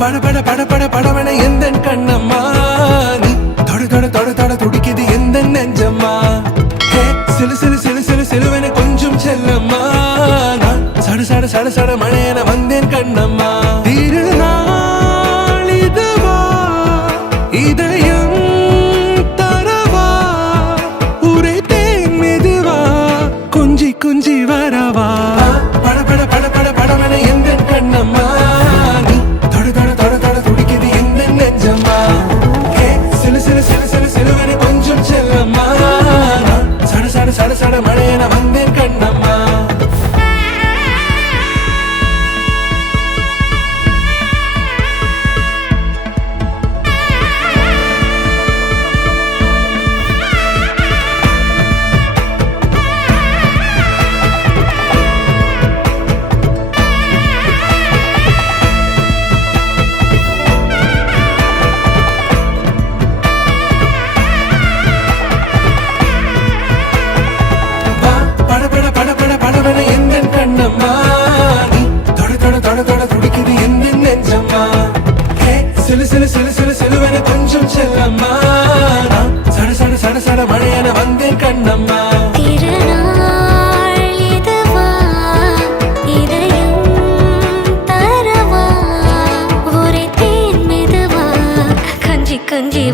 பட பட பட பட படவன எந்த கண்ணம்மா நீ தொட தொட தொட தொட துடிக்குது எந்த நெஞ்சம்மா சிலு சிலு சிலு சிலு சிலுவன கொஞ்சம் செல்லம்மா நான் சட சட சட சட மழையன வந்தேன் கண்ணம்மா திருநாள் இதுவா இதயம் தரவா உரைத்தேன் மெதுவா கொஞ்சி கொஞ்சி வரவா பட பட பட பட படவன எந்த கண்ணம்மா நீ தொட தொட தொட தொட துடிக்குது எந்த நெஞ்சம்மா சிலு சிலு சிலு சிலு சிலுவன கொஞ்சம் செல்லம்மா சட சட சட சட மழையன வந்தேன் கண்ணம்மா கண்ணம்மா நீ தொட தொட தொட தொட துடிக்குது எந்த நெஞ்சம்மா சிலு சிலு சிலு சிலு சிலுவன கொஞ்சம் செல்லம்மா நான் சட சட சட சட மழையன வந்தேன் கண்ணம்மா திருநாள் இதுவா இதயம் தரவா உரைத்தேன் மெதுவா கொஞ்சி கொஞ்சி